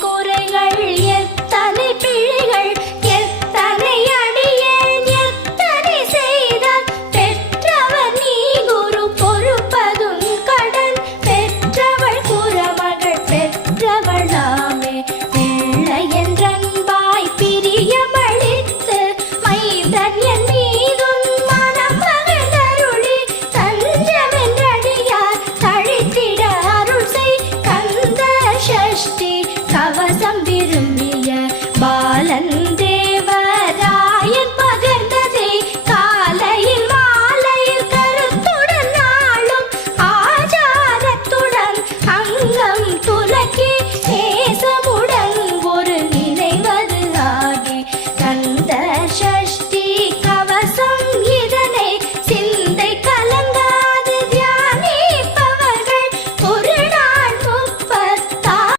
குறைகள் எத்தனை பிழைகள் எத்தனை அடியேன் எத்தனை செய்தால் பெற்றவர் நீ குரு பொறுப்பதும் கடன் பெற்றவள் குறமகள் பெற்றவள் நாமே பிள்ளை என்றன்பாய் பிரியமளித்து மைந்தன் என் மீதும் மனம் மகிழ்ந்தருளி தஞ்சமென்றடியார் தழித்திட அருள் செய் கந்த சஷ்டி கவச